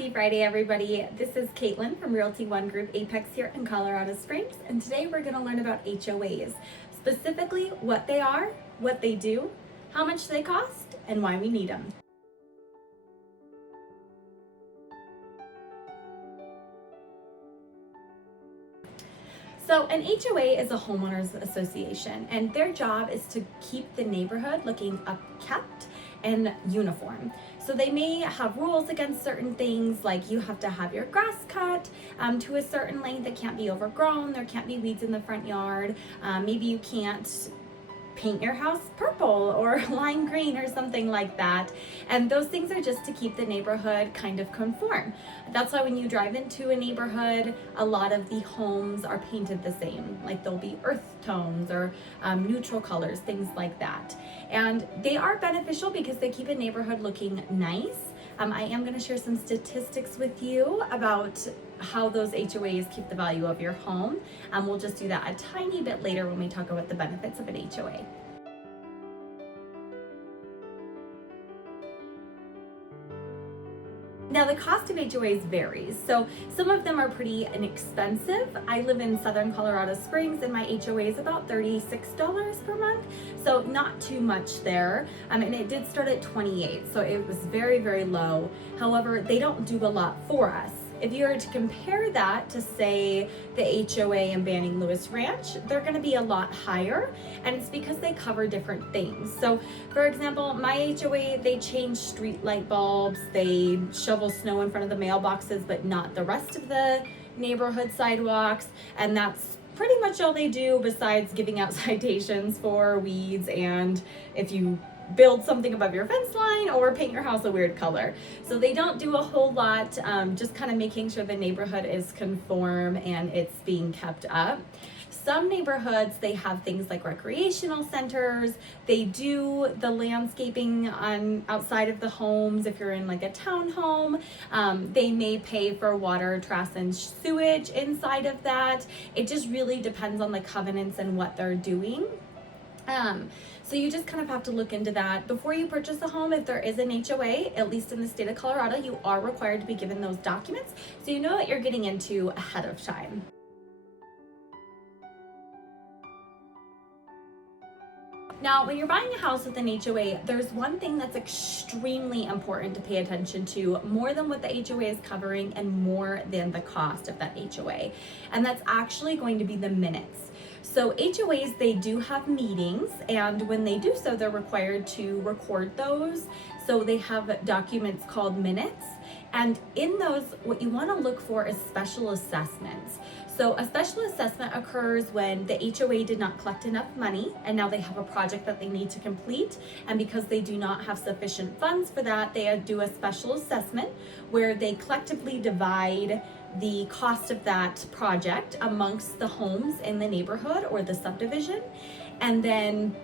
Happy Friday, everybody. This is Caitlin from Realty One Group Apex here in Colorado Springs, and today we're going to learn about HOAs, specifically what they are, what they do, how much they cost, and why we need them. So an HOA is a homeowners association, and their job is to keep the neighborhood looking upkept and uniform. So they may have rules against certain things, like you have to have your grass cut to a certain length. It can't be overgrown. There can't be weeds in the front yard. Maybe you can't paint your house purple or lime green or something like that. And those things are just to keep the neighborhood kind of conform. That's why when you drive into a neighborhood, a lot of the homes are painted the same. Like there'll be earth tones or neutral colors, things like that. And they are beneficial because they keep a neighborhood looking nice. I am going to share some statistics with you about how those HOAs keep the value of your home. We'll just do that a tiny bit later when we talk about the benefits of an HOA. Now, the cost of HOAs varies. So some of them are pretty inexpensive. I live in Southern Colorado Springs and my HOA is about $36 per month. So not too much there. And it did start at $28, so it was very, very low. However, they don't do a lot for us. If you were to compare that to, say, the HOA in Banning Lewis Ranch, they're going to be a lot higher, and it's because they cover different things. So, for example, my HOA, they change street light bulbs, they shovel snow in front of the mailboxes, but not the rest of the neighborhood sidewalks, and that's pretty much all they do besides giving out citations for weeds and if you build something above your fence line or paint your house a weird color. So they don't do a whole lot, just kind of making sure the neighborhood is conform and it's being kept up. Some neighborhoods, they have things like recreational centers. They do the landscaping on outside of the homes. If you're in like a townhome, they may pay for water, trash, and sewage inside of that. It just really depends on the covenants and what they're doing. So you just kind of have to look into that. Before you purchase a home, if there is an HOA, at least in the state of Colorado, you are required to be given those documents so you know what you're getting into ahead of time. Now, when you're buying a house with an HOA, there's one thing that's extremely important to pay attention to, more than what the HOA is covering and more than the cost of that HOA. And that's actually going to be the minutes. So HOAs, they do have meetings, and when they do so, they're required to record those. So they have documents called minutes. And in those, what you want to look for is special assessments. So a special assessment occurs when the HOA did not collect enough money and now they have a project that they need to complete. And because they do not have sufficient funds for that, they do a special assessment where they collectively divide the cost of that project amongst the homes in the neighborhood or the subdivision. And then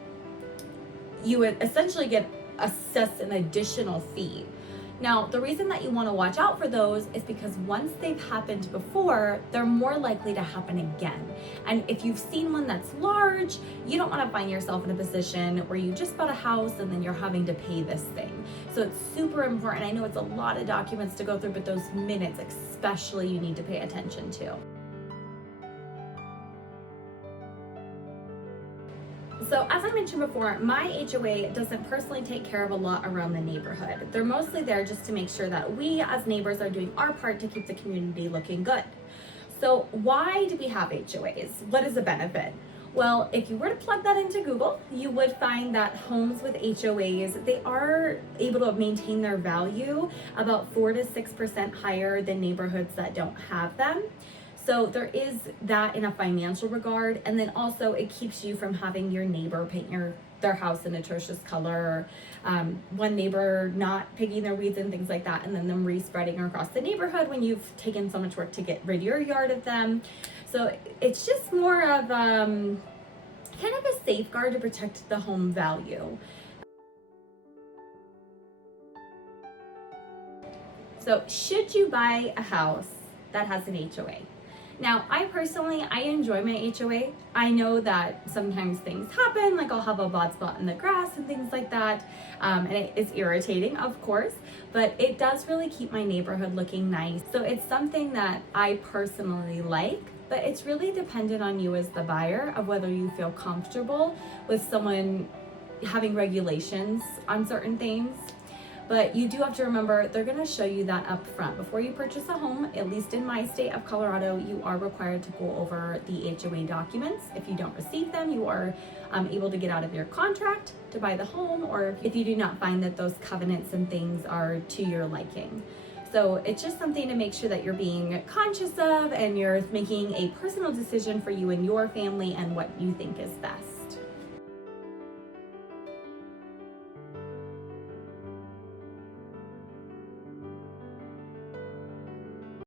you would essentially get assessed an additional fee. Now, the reason that you want to watch out for those is because once they've happened before, they're more likely to happen again. And if you've seen one that's large, you don't want to find yourself in a position where you just bought a house and then you're having to pay this thing. So it's super important. I know it's a lot of documents to go through, but those minutes especially you need to pay attention to. So as I mentioned before, my HOA doesn't personally take care of a lot around the neighborhood. They're mostly there just to make sure that we as neighbors are doing our part to keep the community looking good. So why do we have HOAs? What is the benefit? Well, if you were to plug that into Google, you would find that homes with HOAs, they are able to maintain their value about 4 to 6% higher than neighborhoods that don't have them. So there is that in a financial regard, and then also it keeps you from having your neighbor paint their house an atrocious color, one neighbor not picking their weeds and things like that, and then them re-spreading across the neighborhood when you've taken so much work to get rid of your yard of them. So it's just more of kind of a safeguard to protect the home value. So should you buy a house that has an HOA? Now, I enjoy my HOA. I know that sometimes things happen, like I'll have a bald spot in the grass and things like that. And it is irritating, of course, but it does really keep my neighborhood looking nice. So it's something that I personally like, but it's really dependent on you as the buyer of whether you feel comfortable with someone having regulations on certain things. But you do have to remember, they're going to show you that up front. Before you purchase a home, at least in my state of Colorado, you are required to go over the HOA documents. If you don't receive them, you are able to get out of your contract to buy the home, or if you do not find that those covenants and things are to your liking. So it's just something to make sure that you're being conscious of and you're making a personal decision for you and your family and what you think is best.